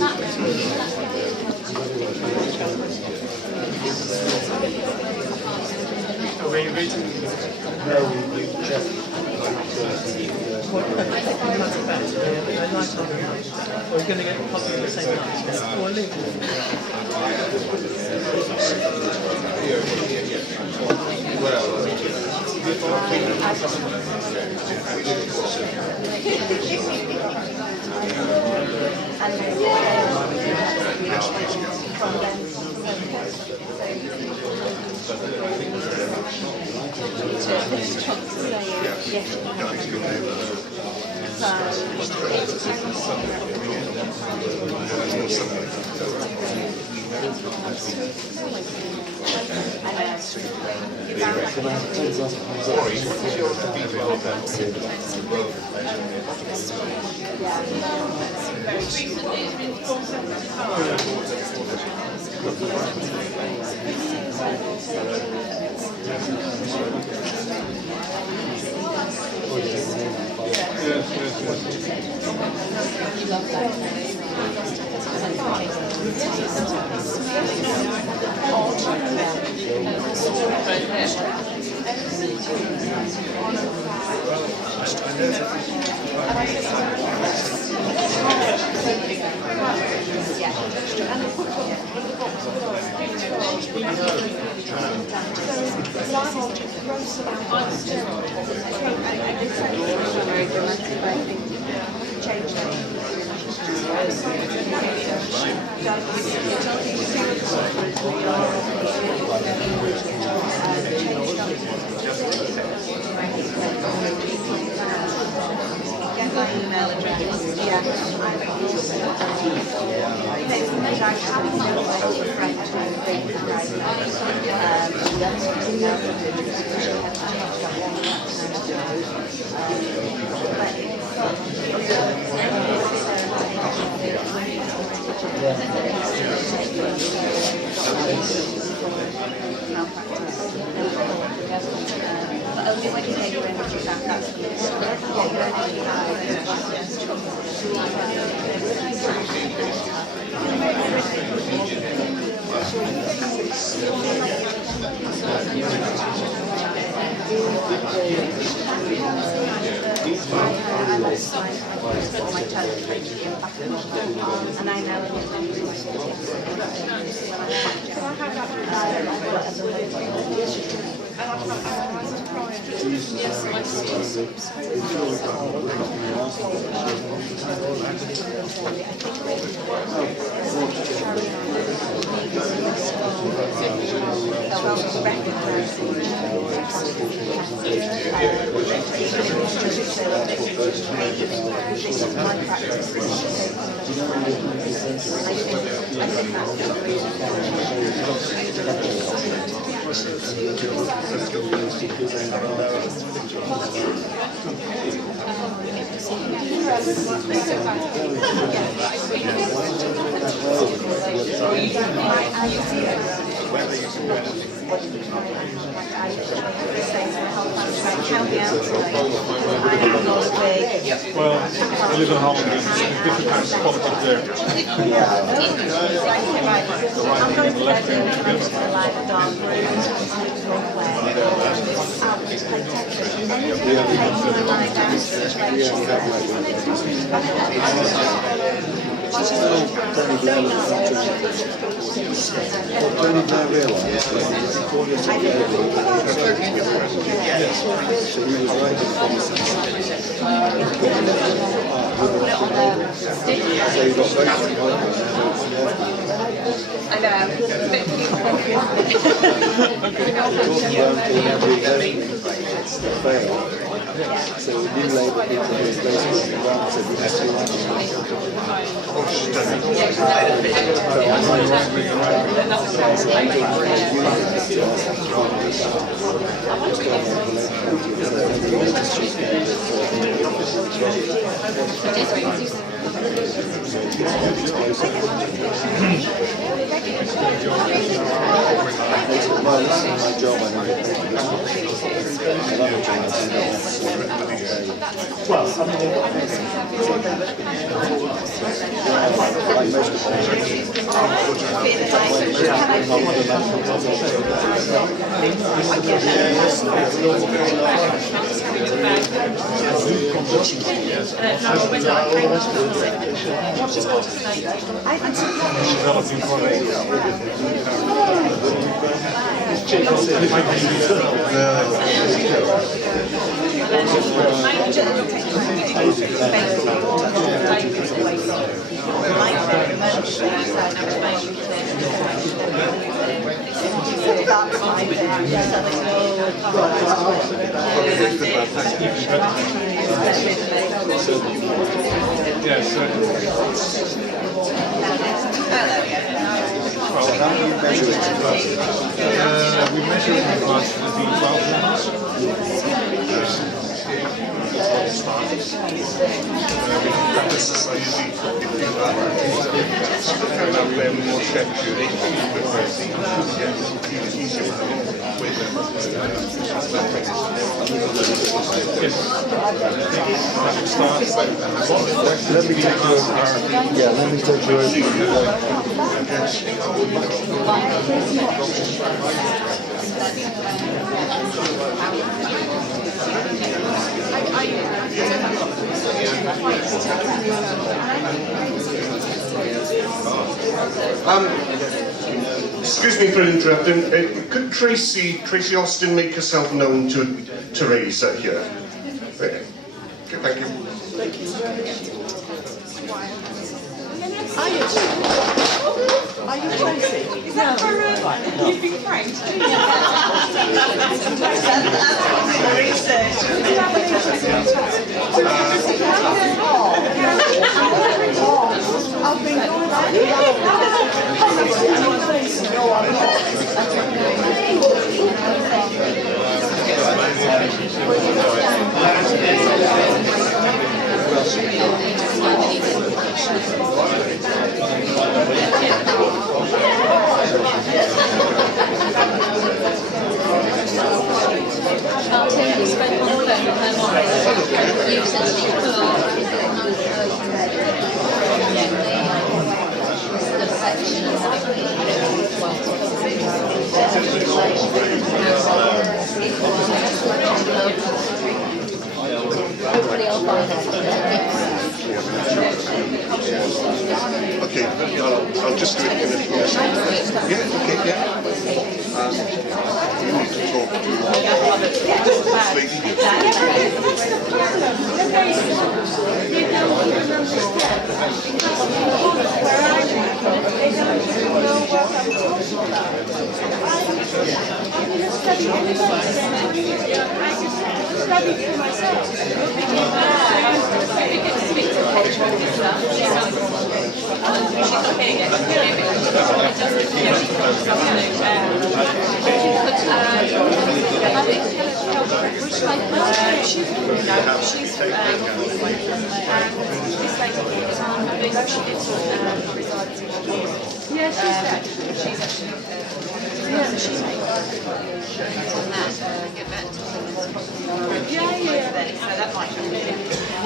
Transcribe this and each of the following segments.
We're going to get possibly the same answer. Or leave Well, I live in Holland, there's different kinds of politics there. I'm going to left hand Tony Blair realised so he was writing policies. So he got votes from I know. So the new Labour people who replaced him around said we have to Well, this is my job, I know. I love my job. Well, I mean, like most of Yes, So how do you measure it? we measure it in advance the B12 levels. Let me take you over. Yeah, let me take you over. Excuse me for interrupting. Could Tracy Austin make herself known to Teresa here? Okay, thank you. Are you Tracy? Is that for you've been pranked? Okay, I'll just do it in a few seconds. Yeah, okay, yeah. You need to talk to this lady here.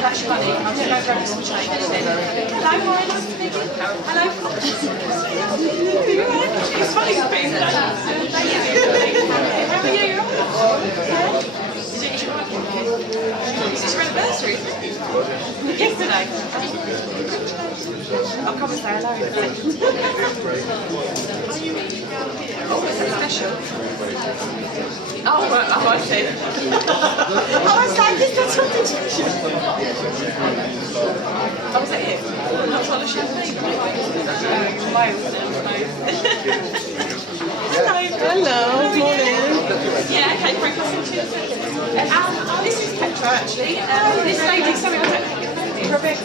That's funny. I'll just go grab some change. Hello, Warren. Nice to meet you. Hello. It's funny to be here. How are you? You're all right? Is it your anniversary? Yesterday. I'll come and say hello in a second. Oh, is that special? Oh, right. Oh, I see. Oh, I was that's something special. Oh, was that it? Not on a champagne. Hello, morning. Yeah, okay, Frank, I'll send you a second. This is Petra, actually. This lady, sorry, I don't think you know me. Rebecca.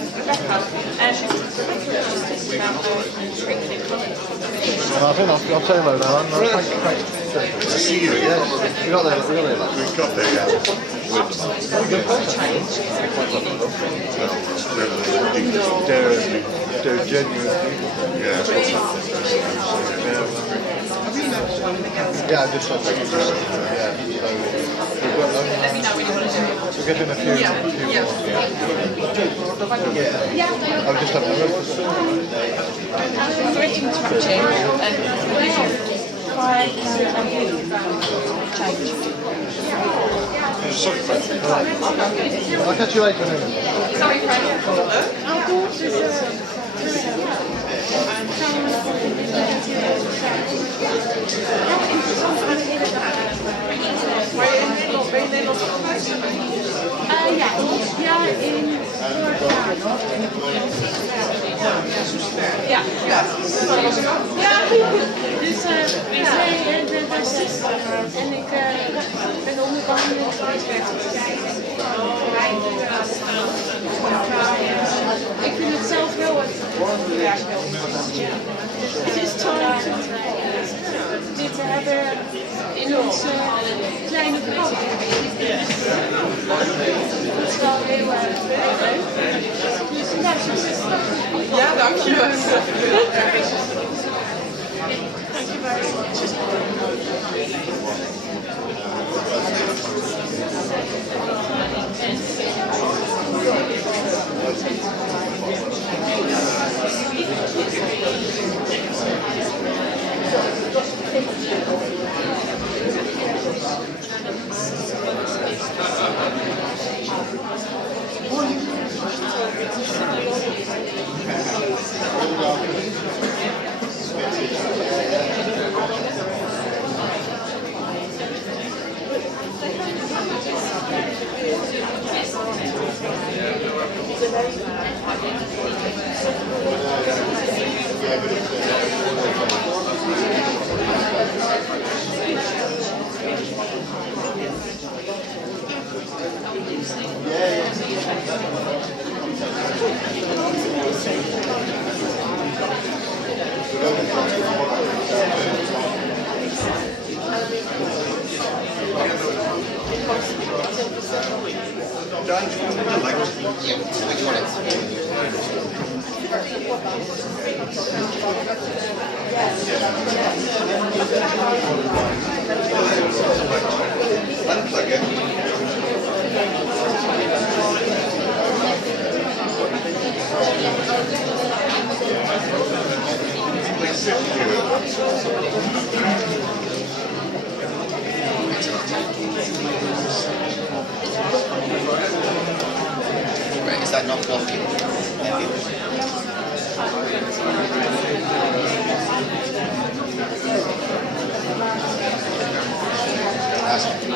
She's about strengthening comments. I think I'll say hello now. Thank Good to see you. Yeah, we got there. We got there, yeah. Very good. There. They're genuine people. Yeah. Yeah, I just thought that was just, yeah. Let me know when you want to do it. We're getting a few more. I'm just having a look. Sorry to interrupt you. Sorry, Fred. I'll catch you later. Sorry, Fred. Ja. Dus wij zijn de zuster en ik ben onder behandeling geweest. Ik vind het zelf wel het is tof dit te hebben in ons kleine kamp. Dat is wel heel leuk. Ja, dankjewel. Right, is that not blocking?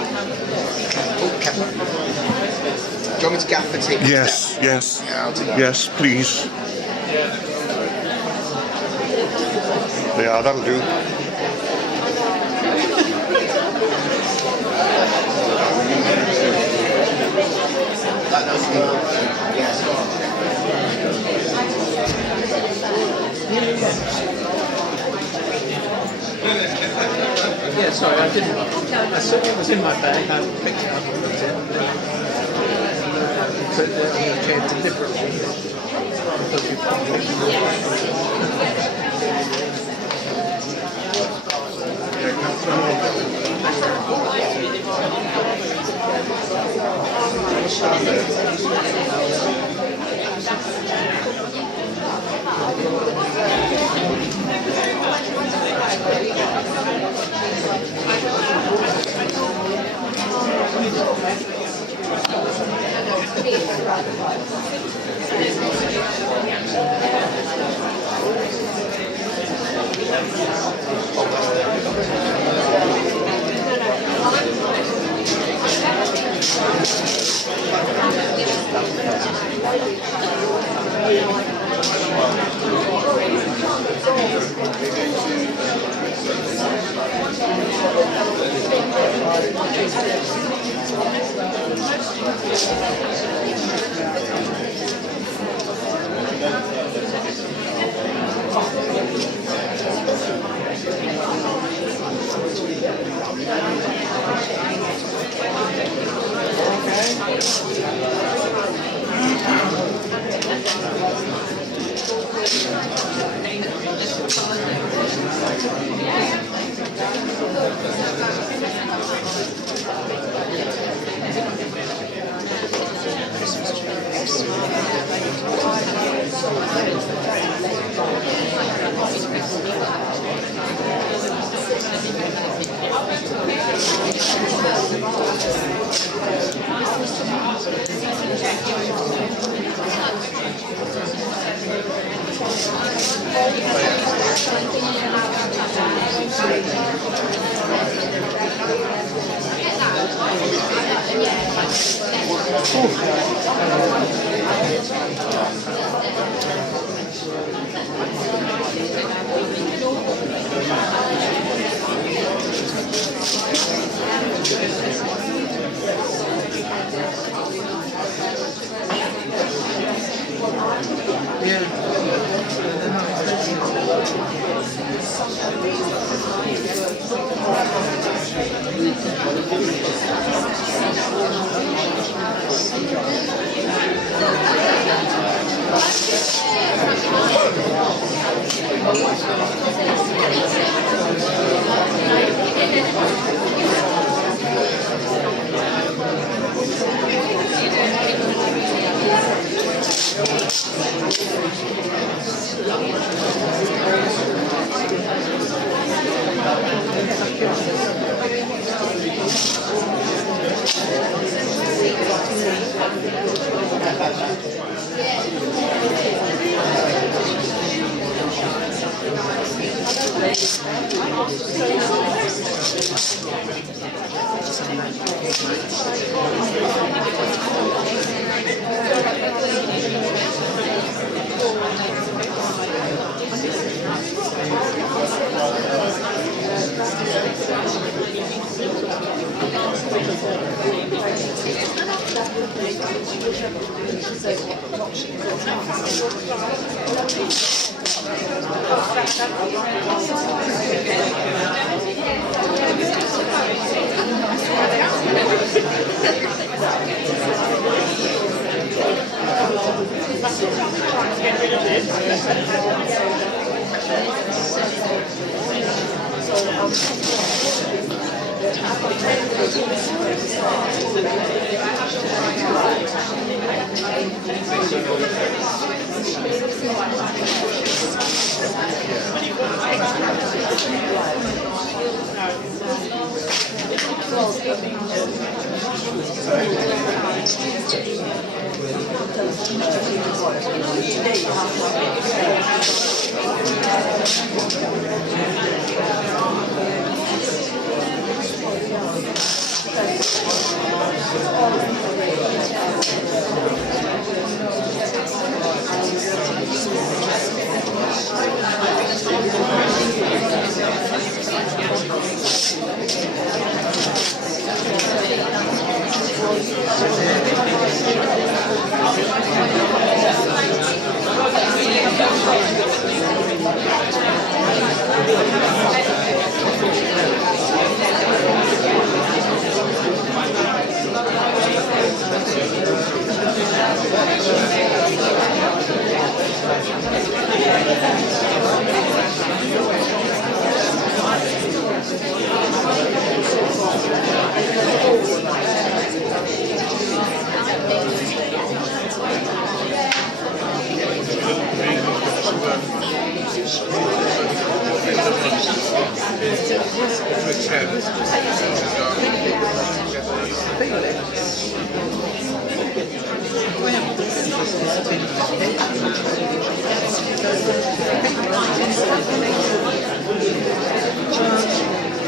Oh, camera. Do you want me to gaffer tape this Yes, down? yes. Yeah, I'll do that. Yes, please. Yeah, that'll do. That does yes. Yeah, sorry, I didn't. I saw it was in my bag. I picked it up and put it in. Put it on your chair deliberately because you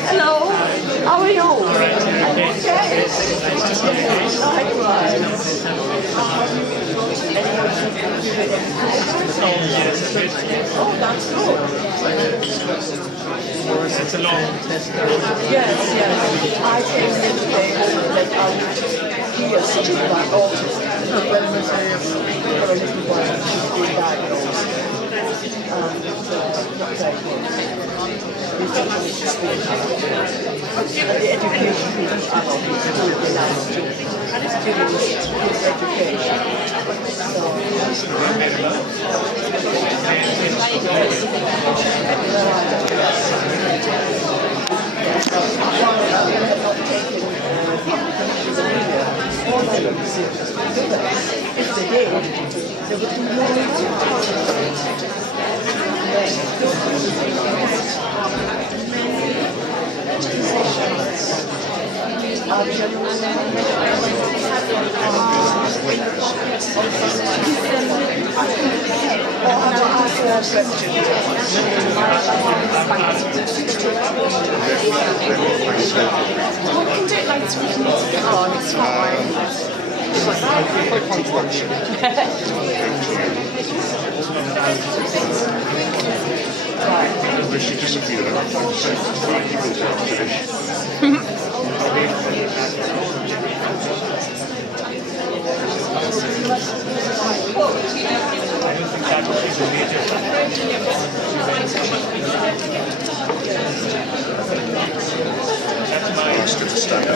Hello, how are you? Okay. Oh, that's good. It's a long test. Yes, yes. I came in today that I'm here sitting by office. For a little while, she's been diagnosed. Not very good. And the education piece, I don't think it will be nice to his education. If they did, there would be more She disappeared. Ask her to stand up.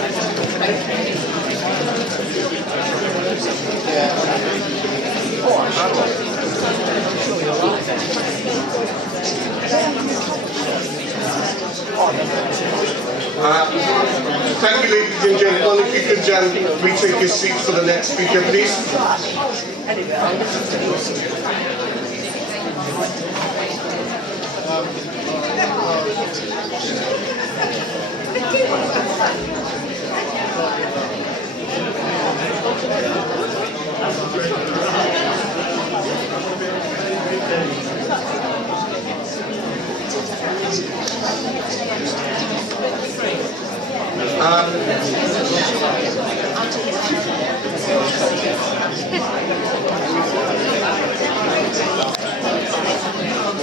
Thank you, ladies and gentlemen. If you could retake your seats for the next speaker, please.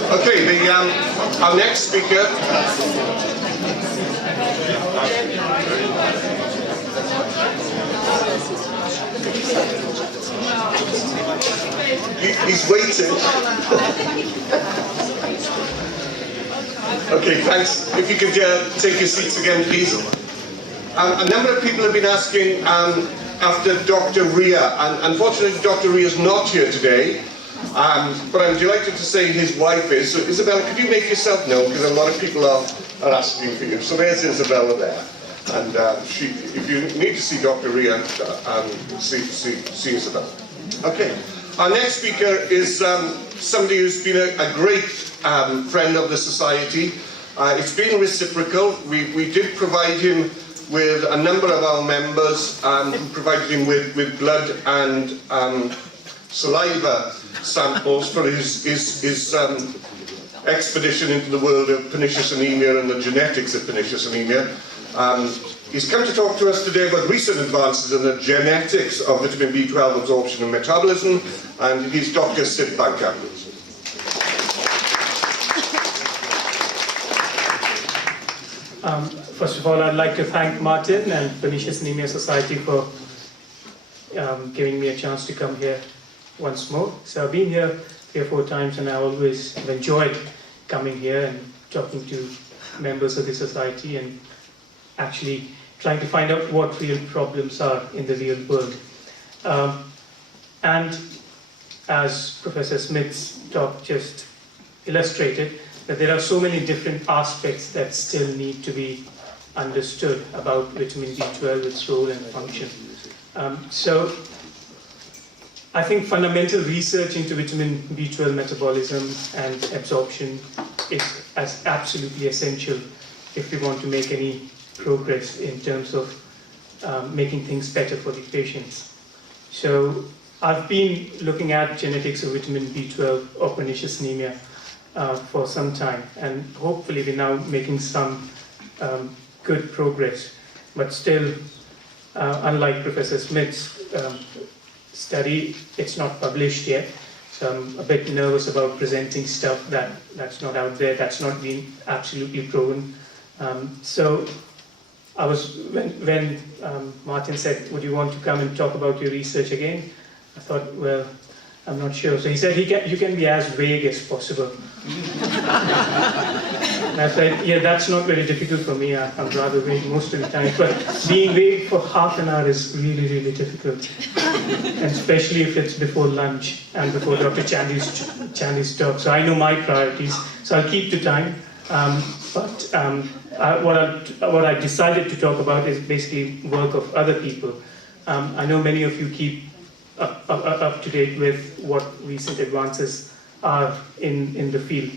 Okay, our next speaker he's waiting. Okay, thanks. If you could take your seats again, please. A number of people have been asking after Dr. Ria, and unfortunately Dr. Ria is not here today, but I'm delighted to say his wife is. So Isabella, could you make yourself known, because a lot of people are asking for you. So there's Isabella there, and if you need to see Dr. Ria, see Isabella. Okay, our next speaker is somebody who's been a great friend of the Society. It's been reciprocal. We did provide him with a number of our members who provided him with blood and saliva samples for his expedition into the world of pernicious anemia and the genetics of pernicious anemia. He's come to talk to us today about recent advances in the genetics of vitamin B12 absorption and metabolism, and he's Dr. Siddharth Banka. First of all, I'd like to thank Martin and Pernicious Anemia Society for giving me a chance to come here once more. So I've been here 3 or 4 times, and I always have enjoyed coming here and talking to members of the society and actually trying to find out what real problems are in the real world. And as Professor Smith's talk just illustrated, that there are so many different aspects that still need to be understood about vitamin B12, its role and function. So I think fundamental research into vitamin B12 metabolism and absorption is absolutely essential if we want to make any progress in terms of making things better for the patients. So I've been looking at genetics of vitamin B12 or pernicious anemia for some time, and hopefully we're now making some good progress. But still, unlike Professor Smith's study, it's not published yet, so I'm a bit nervous about presenting stuff that's not out there, that's not been absolutely proven. So I was, when Martin said, would you want to come and talk about your research again? I thought, well, I'm not sure. So he said, you can be as vague as possible. And I said, yeah, that's not very difficult for me. I'm rather vague most of the time. But being vague for half an hour is really, really difficult. And especially if it's before lunch and before Dr. Chandy's talk. So I know my priorities, so I'll keep to time. What I decided to talk about is basically work of other people. I know many of you keep up to date with what recent advances are in the field.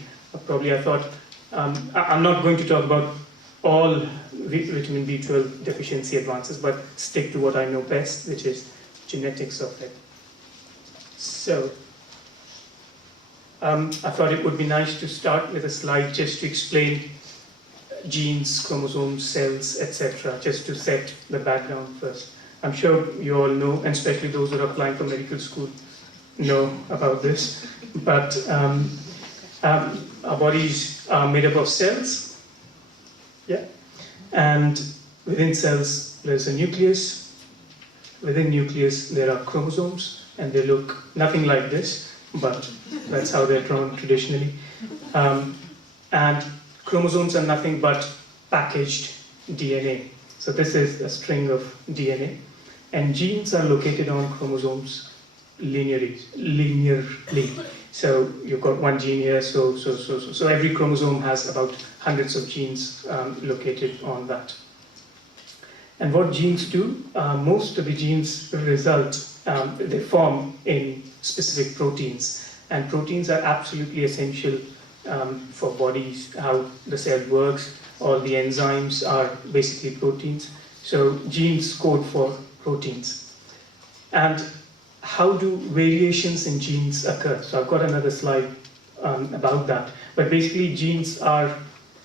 Probably I thought, I'm not going to talk about all vitamin B12 deficiency advances, but stick to what I know best, which is genetics of it. So, I thought it would be nice to start with a slide just to explain genes, chromosomes, cells, etc., just to set the background first. I'm sure you all know, and especially those who are applying for medical school, know about this. But our bodies are made up of cells, yeah, and within cells there's a nucleus. Within nucleus there are chromosomes, and they look nothing like this, but that's how they're drawn traditionally. And chromosomes are nothing but packaged DNA. So this is a string of DNA, and genes are located on chromosomes linearly. So you've got one gene here, so every chromosome has about hundreds of genes located on that. And what genes do, most of the genes they form in specific proteins. And proteins are absolutely essential for bodies, how the cell works. All the enzymes are basically proteins. So genes code for proteins. And how do variations in genes occur? So I've got another slide about that. But basically genes are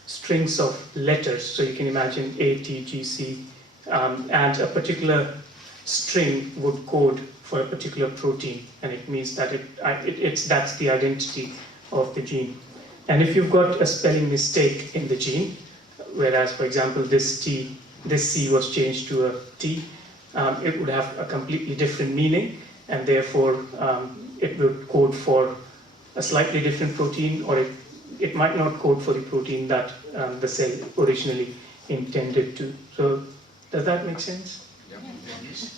strings of letters. So you can imagine A, T, G, C, and a particular string would code for a particular protein, and it means that that's the identity of the gene. And if you've got a spelling mistake in the gene, whereas, for example, this C was changed to a T, it would have a completely different meaning, and therefore it would code for a slightly different protein, or it might not code for the protein that the cell originally intended to. So does that make sense? Yeah.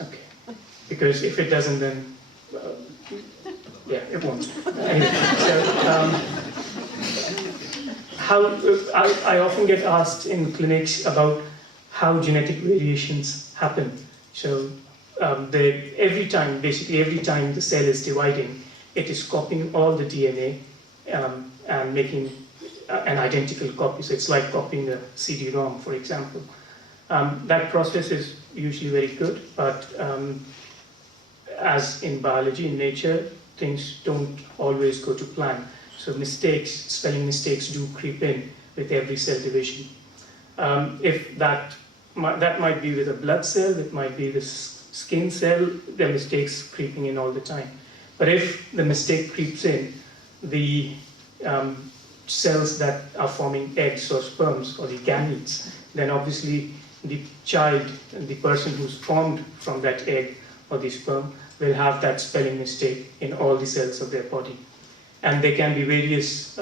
Okay. Because if it doesn't, then yeah, it won't. Anyway, so, I often get asked in clinics about how genetic variations happen. So every time the cell is dividing, it is copying all the DNA and making an identical copy. So it's like copying a CD-ROM, for example. That process is usually very good, but as in biology, in nature, things don't always go to plan. So spelling mistakes do creep in with every cell division. If that might be with a blood cell, it might be the skin cell, there are mistakes creeping in all the time. But if the mistake creeps in, the cells that are forming eggs or sperms or the gametes, then obviously the child, the person who's formed from that egg or the sperm, will have that spelling mistake in all the cells of their body. And there can be various,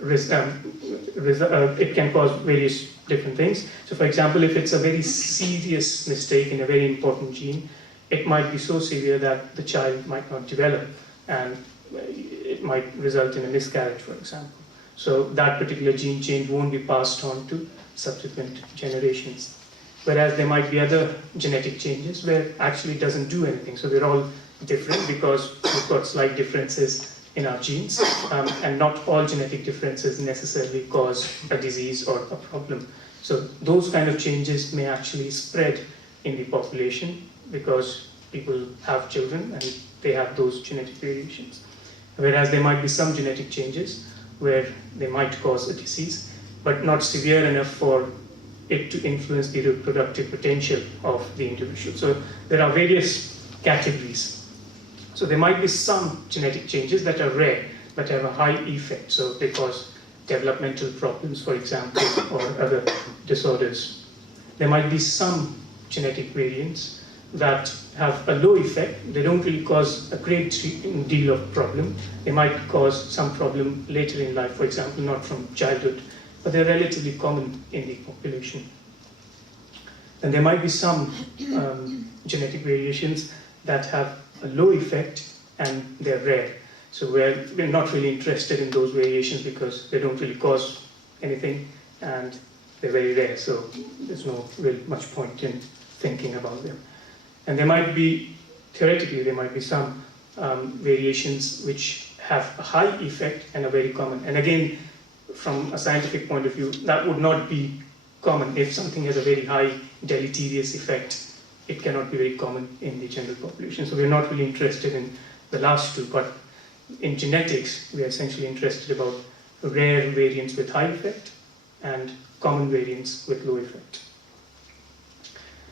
it can cause various different things. So for example, if it's a very serious mistake in a very important gene, it might be so severe that the child might not develop, and it might result in a miscarriage, for example. So that particular gene change won't be passed on to subsequent generations. Whereas there might be other genetic changes where actually it doesn't do anything. So they're all different because we've got slight differences in our genes, and not all genetic differences necessarily cause a disease or a problem. So those kind of changes may actually spread in the population because people have children and they have those genetic variations. Whereas there might be some genetic changes where they might cause a disease, but not severe enough for it to influence the reproductive potential of the individual. So there are various categories. So there might be some genetic changes that are rare, but have a high effect. So they cause developmental problems, for example, or other disorders. There might be some genetic variants that have a low effect. They don't really cause a great deal of problem. They might cause some problem later in life, for example, not from childhood, but they're relatively common in the population. And there might be some genetic variations that have a low effect and they're rare. So we're not really interested in those variations because they don't really cause anything and they're very rare. So there's no real much point in thinking about them. And there might be, theoretically, there might be some variations which have a high effect and are very common. And again, from a scientific point of view, that would not be common. If something has a very high deleterious effect, it cannot be very common in the general population. So we're not really interested in the last two, but in genetics, we are essentially interested about rare variants with high effect and common variants with low effect.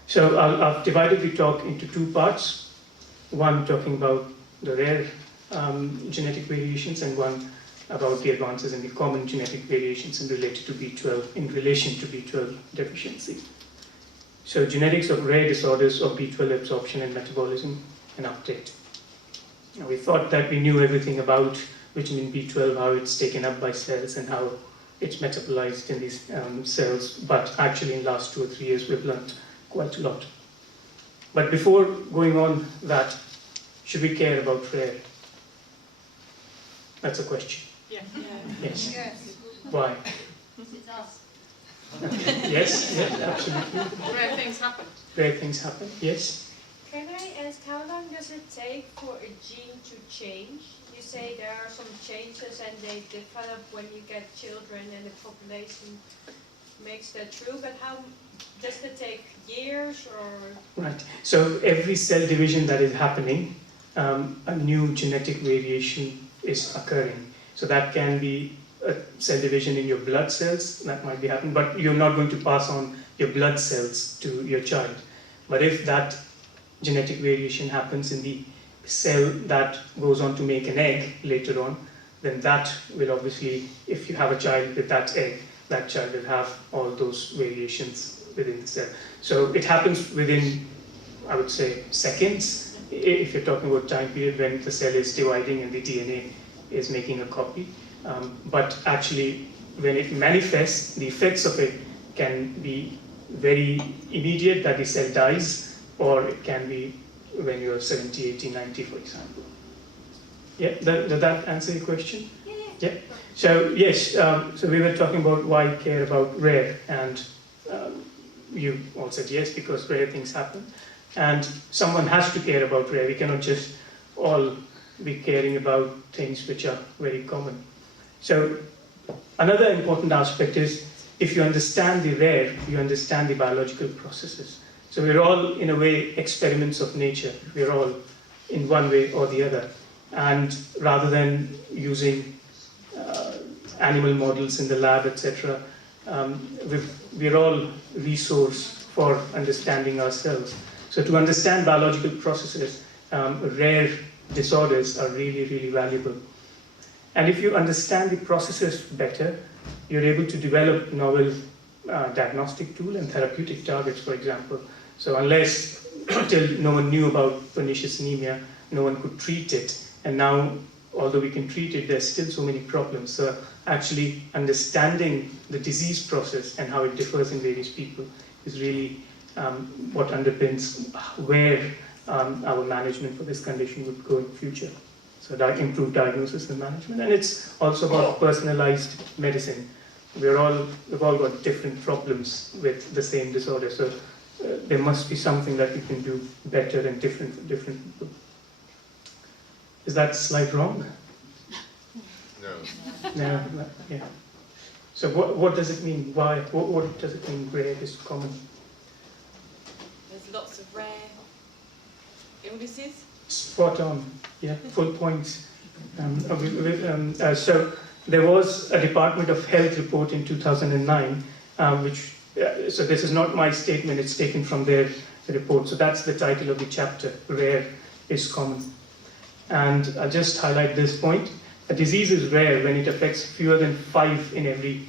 So I've divided the talk into two parts. One talking about the rare genetic variations, and one about the advances in the common genetic variations in relation to B12 deficiency. So genetics of rare disorders of B12 absorption and metabolism and uptake. Now, we thought that we knew everything about vitamin B12, how it's taken up by cells and how it's metabolized in these cells, but actually in the last 2 or 3 years we've learned quite a lot. But before going on that, should we care about rare? That's a question. Yeah. Yes. Yes. Why? It's us. Yes, absolutely. Rare things happen. Rare things happen, yes. Can I ask, how long does it take for a gene to change? You say there are some changes and they develop when you get children and the population makes that true, but how does it take years or? Right. So every cell division that is happening, a new genetic variation is occurring. So that can be a cell division in your blood cells, that might be happening, but you're not going to pass on your blood cells to your child. But if that genetic variation happens in the cell that goes on to make an egg later on, then that will obviously, if you have a child with that egg, that child will have all those variations within the cell. So it happens within, I would say, seconds, if you're talking about time period when the cell is dividing and the DNA is making a copy. But actually, when it manifests, the effects of it can be very immediate, that the cell dies, or it can be when you're 70, 80, 90, for example. Yeah, does that answer your question? Yeah. So yes, so we were talking about why care about rare, and you all said yes, because rare things happen. And someone has to care about rare. We cannot just all be caring about things which are very common. So another important aspect is, if you understand the rare, you understand the biological processes. So we're all, in a way, experiments of nature. We're all in one way or the other. And rather than using animal models in the lab, etc., we're all resource for understanding ourselves. So to understand biological processes, rare disorders are really, really valuable. And if you understand the processes better, you're able to develop novel diagnostic tools and therapeutic targets, for example. So until no one knew about pernicious anemia, no one could treat it. And now, although we can treat it, there's still so many problems. So actually understanding the disease process and how it differs in various people is really what underpins where our management for this condition would go in the future. So that improved diagnosis and management. And it's also about personalized medicine. We've all got different problems with the same disorder. So there must be something that we can do better and different for different people. Is that slide wrong? No. Yeah. So what does it mean? Why? What does it mean rare is common? There's lots of rare illnesses. Spot on. Yeah, full points. So there was a Department of Health report in 2009, which, so this is not my statement, it's taken from their report. So that's the title of the chapter, Rare is Common. And I'll just highlight this point. A disease is rare when it affects fewer than 5 in every